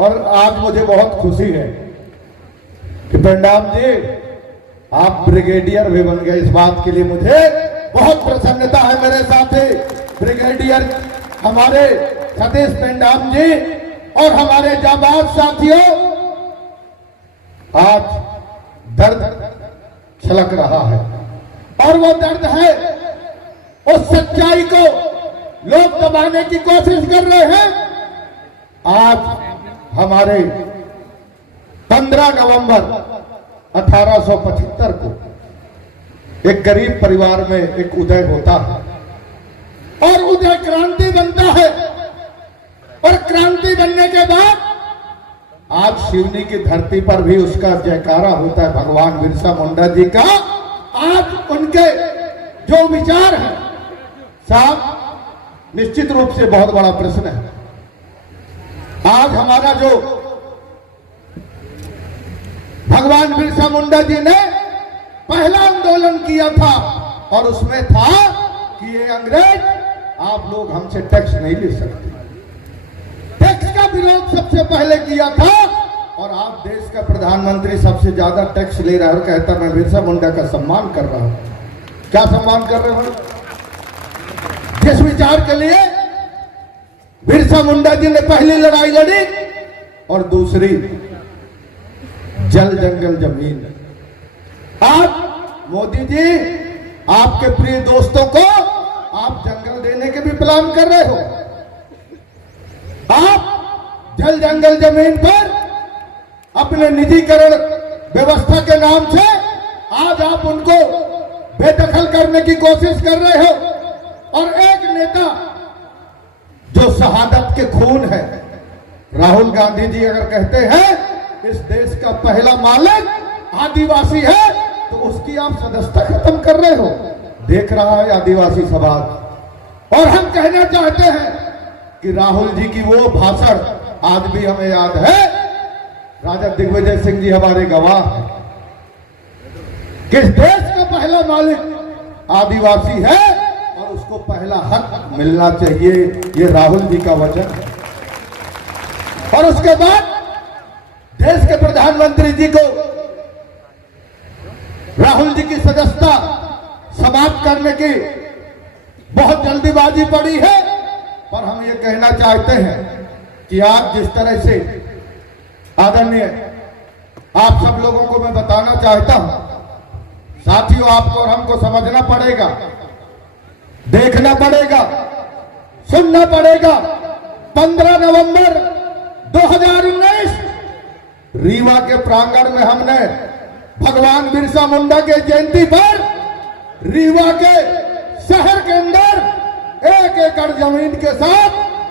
और आज मुझे बहुत खुशी है कि पेंडाम जी आप ब्रिगेडियर भी बन गए। इस बात के लिए मुझे बहुत प्रसन्नता है। मेरे साथी ब्रिगेडियर हमारे सतीश पेंडाम जी और हमारे जाबाज साथियों, आज दर्द छलक रहा है और वो दर्द है उस सच्चाई को लोग दबाने की कोशिश कर रहे हैं। आज हमारे 15 नवंबर 1875 को एक गरीब परिवार में एक उदय होता है और उदय क्रांति बनता है और क्रांति बनने के बाद आज सिवनी की धरती पर भी उसका जयकारा होता है भगवान बिरसा मुंडा जी का। आज उनके जो विचार है साहब, निश्चित रूप से बहुत बड़ा प्रश्न है। आज हमारा जो भगवान बिरसा मुंडा जी ने पहला आंदोलन किया था और उसमें था कि ये अंग्रेज आप लोग हमसे टैक्स नहीं ले सकते। टैक्स का विरोध सबसे पहले किया था और आप देश का प्रधानमंत्री सबसे ज्यादा टैक्स ले रहा है और कहता मैं बिरसा मुंडा का सम्मान कर रहा हूं। क्या सम्मान कर रहे हो? जिस विचार के लिए बिरसा मुंडा जी ने पहली लड़ाई लड़ी और दूसरी जल जंगल जमीन। आज मोदी जी आपके प्रिय दोस्तों को आप जंगल देने के भी प्लान कर रहे हो। आप जल जंगल जमीन पर अपने निजीकरण व्यवस्था के नाम से आज आप उनको बेदखल करने की कोशिश कर रहे हो। और एक नेता जो शहादत के खून है, राहुल गांधी जी अगर कहते हैं इस देश का पहला मालिक आदिवासी है तो उसकी आप सदस्यता खत्म कर रहे हो। देख रहा है आदिवासी समाज। और हम कहना चाहते हैं कि राहुल जी की वो भाषण आज भी हमें याद है। राजा दिग्विजय सिंह जी हमारे गवाह हैं। किस देश का पहला मालिक आदिवासी है और उसको पहला हक मिलना चाहिए, ये राहुल जी का वचन है। और उसके बाद देश के प्रधानमंत्री जी को राहुल जी की सदस्यता समाप्त करने की बहुत जल्दीबाजी पड़ी है। पर हम ये कहना चाहते हैं कि आज जिस तरह से आदरणीय आप सब लोगों को मैं बताना चाहता हूं, साथियों आपको और हमको समझना पड़ेगा, देखना पड़ेगा, सुनना पड़ेगा। 15 नवंबर 2019 रीवा के प्रांगण में हमने भगवान बिरसा मुंडा के जयंती पर रीवा के शहर के अंदर 1 एकड़ जमीन के साथ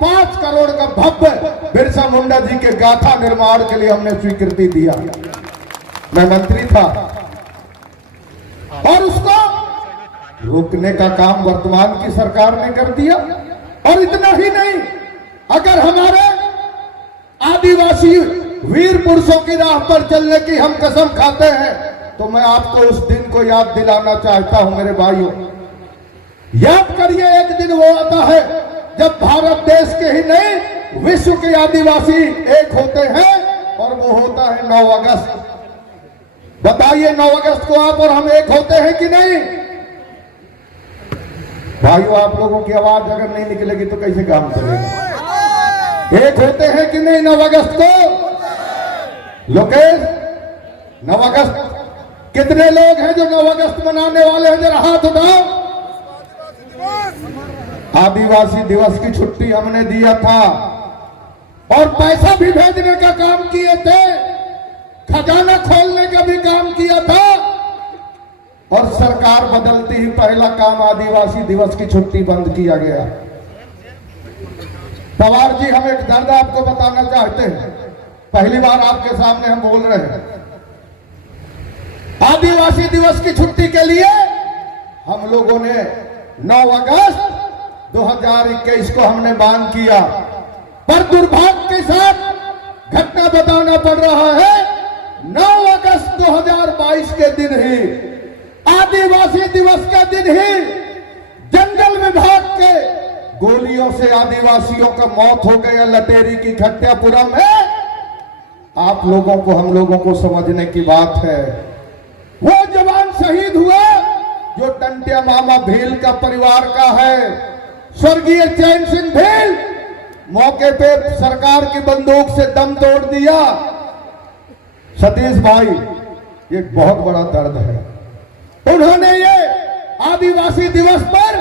5 करोड़ का भव्य बिरसा मुंडा जी के गाथा निर्माण के लिए हमने स्वीकृति दिया। मैं मंत्री था और उसको रोकने का काम वर्तमान की सरकार ने कर दिया। और इतना ही नहीं, अगर हमारे आदिवासी वीर पुरुषों की राह पर चलने की हम कसम खाते हैं तो मैं आपको उस दिन को याद दिलाना चाहता हूं मेरे भाइयों। याद करिए, एक दिन वो आता है जब भारत देश के ही नहीं विश्व के आदिवासी एक होते हैं और वो होता है 9 अगस्त। बताइए 9 अगस्त को आप और हम एक होते हैं कि नहीं? भाइयों आप लोगों की आवाज अगर नहीं निकलेगी तो कैसे काम चलेगा? एक होते हैं कि नहीं 9 अगस्त को? लोकेश, 9 अगस्त कितने लोग हैं जो 9 अगस्त मनाने वाले हैं? जरा हाथ उठाओ। आदिवासी दिवस की छुट्टी हमने दिया था और पैसा भी भेजने का काम किए थे, खजाना खोलने का भी काम किया था। और सरकार बदलती ही पहला काम आदिवासी दिवस की छुट्टी बंद किया गया। पवार जी, हम एक दर्द आपको बताना चाहते हैं, पहली बार आपके सामने हम बोल रहे हैं। आदिवासी दिवस की छुट्टी के लिए हम लोगों ने 9 अगस्त 2021 को हमने मांग किया, पर दुर्भाग्य के साथ घटना बताना पड़ रहा है 9 अगस्त 2022 के दिन ही, आदिवासी दिवस के दिन ही जंगल विभाग के गोलियों से आदिवासियों का मौत हो गया लटेरी की खट्यापुरा में। आप लोगों को, हम लोगों को समझने की बात है। वो जवान शहीद हुआ जो टंटिया मामा भील का परिवार का है, स्वर्गीय चैन सिंह भील। मौके पे सरकार की बंदूक से दम तोड़ दिया। सतीश भाई, ये बहुत बड़ा दर्द है। उन्होंने ये आदिवासी दिवस पर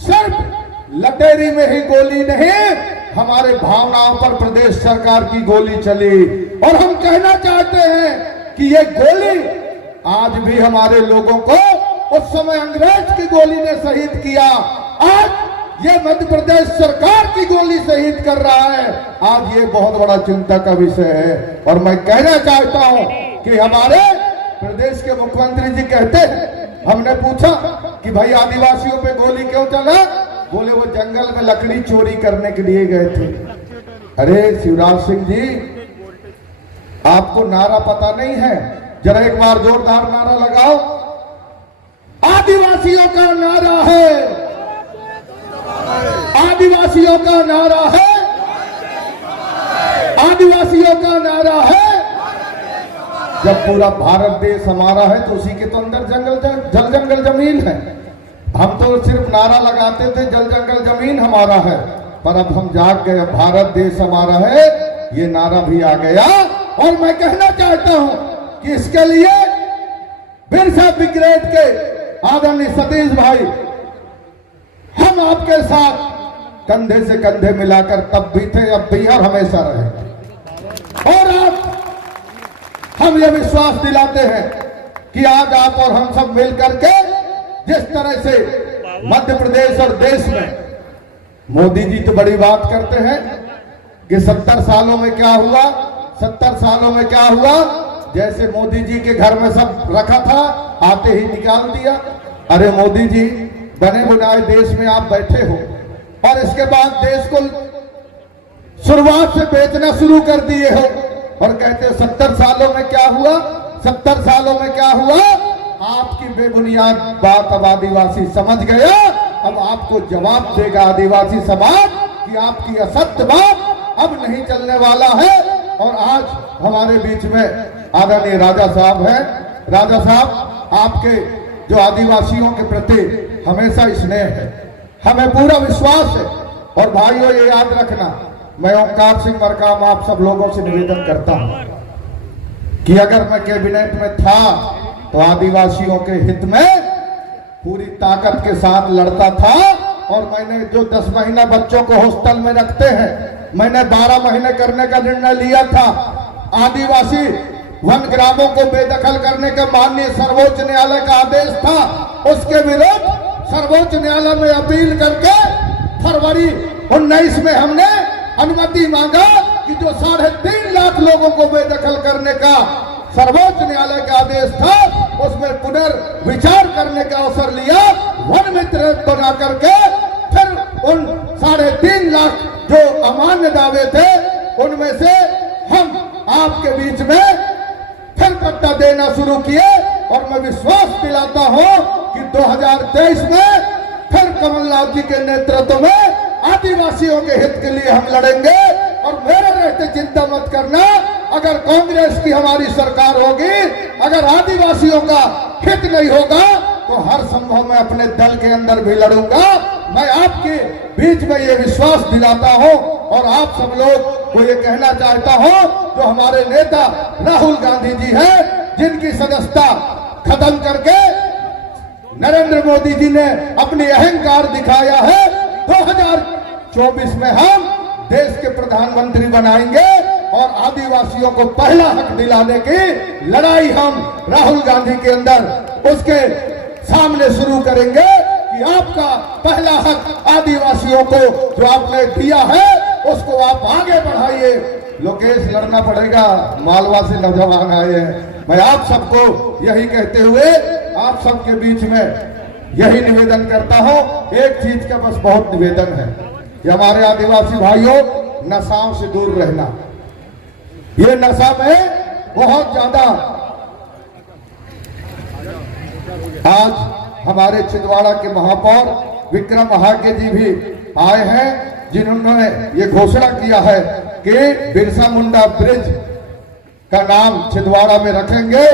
सिर्फ लटेरी में ही गोली नहीं, हमारे भावनाओं पर प्रदेश सरकार की गोली चली। और हम कहना चाहते हैं कि ये गोली आज भी हमारे लोगों को उस समय अंग्रेज की गोली ने शहीद किया, आज ये मध्य प्रदेश सरकार की गोली शहीद कर रहा है। आज ये बहुत बड़ा चिंता का विषय है। और मैं कहना चाहता हूं कि हमारे प्रदेश के मुख्यमंत्री जी कहते हैं, हमने पूछा कि भाई आदिवासियों पे गोली क्यों चला? बोले वो जंगल में लकड़ी चोरी करने के लिए गए थे। अरे शिवराज सिंह जी, आपको नारा पता नहीं है? जरा एक बार जोरदार नारा लगाओ। आदिवासियों का नारा है, आदिवासियों का नारा है, आदिवासियों का नारा है। जब पूरा भारत देश हमारा है तो उसी के तो अंदर जल जंगल जमीन है। हम तो सिर्फ नारा लगाते थे जल जंगल जमीन हमारा है, पर अब हम जाग गए, भारत देश हमारा है, ये नारा भी आ गया। और मैं कहना चाहता हूं कि इसके लिए बिरसा ब्रिगेड के आदरणीय सतीश भाई, हम आपके साथ कंधे से कंधे मिलाकर तब भी थे, अब भी और हमेशा रहे। और आप, हम ये विश्वास दिलाते हैं कि आज आप और हम सब मिलकर के जिस तरह से मध्य प्रदेश और देश में, मोदी जी तो बड़ी बात करते हैं कि 70 सालों में क्या हुआ, 70 सालों में क्या हुआ, जैसे मोदी जी के घर में सब रखा था आते ही निकाल दिया। अरे मोदी जी, बने बुनाए देश में आप बैठे हो और इसके बाद देश को शुरुआत से बेचना शुरू कर दिए हो और कहते हो 70 सालों में क्या हुआ, 70 सालों में क्या हुआ। आपकी बेबुनियाद बात अब आदिवासी समझ गया। अब आपको जवाब देगा आदिवासी समाज कि आपकी असत्य बात अब नहीं चलने वाला है। और आज हमारे बीच में आदरणीय राजा साहब हैं। राजा साहब, आपके जो आदिवासियों के प्रति हमेशा स्नेह है, हमें पूरा विश्वास है। और भाइयों, ये याद रखना, मैं ओंकार सिंह मरकाम आप सब लोगों से निवेदन करता हूं कि अगर मैं कैबिनेट में था तो आदिवासियों के हित में पूरी ताकत के साथ लड़ता था। और मैंने जो 10 महीना बच्चों को हॉस्टल में रखते हैं, मैंने 12 महीने करने का निर्णय लिया था। आदिवासी वन ग्रामों को बेदखल करने का माननीय सर्वोच्च न्यायालय का आदेश था, उसके विरुद्ध सर्वोच्च न्यायालय में अपील करके फरवरी 19 में हमने अनुमति मांगा कि जो 3.5 लाख लोगों को बेदखल करने का सर्वोच्च न्यायालय का आदेश था, उसमें पुनर्विचार करने का अवसर लिया। वन मित्र बना करके फिर उन 3.5 लाख जो अमान्य दावे थे, उनमें से हम आपके बीच में फिर पट्टा देना शुरू किए। और मैं विश्वास दिलाता हूं कि 2023 में फिर कमलनाथ जी के नेतृत्व में आदिवासियों के हित के लिए हम लड़ेंगे। और मेरे रहते चिंता मत करना, अगर कांग्रेस की हमारी सरकार होगी, अगर आदिवासियों का हित नहीं होगा तो हर संभव मैं अपने दल के अंदर भी लड़ूंगा। मैं आपके बीच में ये विश्वास दिलाता हूं और आप सब लोग को ये कहना चाहता हूं, जो हमारे नेता राहुल गांधी जी हैं, जिनकी सदस्यता खत्म करके नरेंद्र मोदी जी ने अपनी अहंकार दिखाया है, 2024 में हम देश के प्रधानमंत्री बनाएंगे और आदिवासियों को पहला हक दिलाने की लड़ाई हम राहुल गांधी के अंदर उसके सामने शुरू करेंगे कि आपका पहला हक आदिवासियों को जो आपने दिया है उसको आप आगे बढ़ाइए। लोकेश, लड़ना पड़ेगा, मालवा से नौजवान आए हैं। मैं आप सबको यही कहते हुए आप सबके बीच में यही निवेदन करता हूं, एक चीज का बस बहुत निवेदन है कि हमारे आदिवासी भाइयों, नशाओं से दूर रहना। ये नशा में बहुत ज्यादा, आज हमारे छिंदवाड़ा के महापौर विक्रम महाके जी भी आए हैं, जिन्होंने ये घोषणा किया है कि बिरसा मुंडा ब्रिज का नाम छिंदवाड़ा में रखेंगे।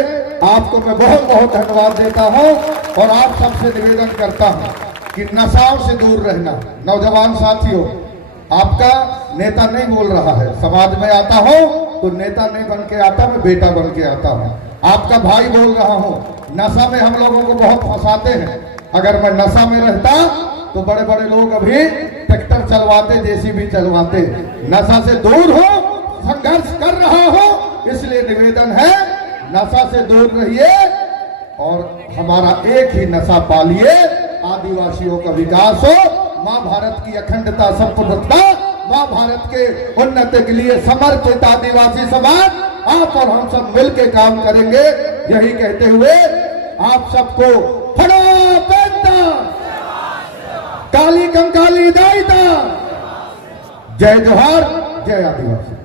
आपको मैं बहुत बहुत धन्यवाद देता हूं और आप सबसे निवेदन करता हूं कि नशाओं से दूर रहना। नौजवान साथियों, आपका नेता नहीं बोल रहा है, समाज में आता हो तो नेता नहीं बन के आता, मैं बेटा बन के आता हूँ। आपका भाई बोल रहा हूँ, नशा में हम लोगों को बहुत फंसाते हैं। अगर मैं नशा में रहता तो बड़े बड़े लोग अभी ट्रैक्टर चलवाते, जेसीबी चलवाते। नशा से दूर हो, संघर्ष कर रहा हो, इसलिए निवेदन है नशा से दूर रहिए और हमारा एक ही नशा पालिए, आदिवासियों का विकास हो, माँ भारत की अखंडता संपूर्णता, माँ भारत के उन्नति के लिए समर्पित आदिवासी समाज आप और हम सब मिलकर काम करेंगे। यही कहते हुए आप सबको काली कंकाली दायिता, जय जोहार, जय आदिवासी।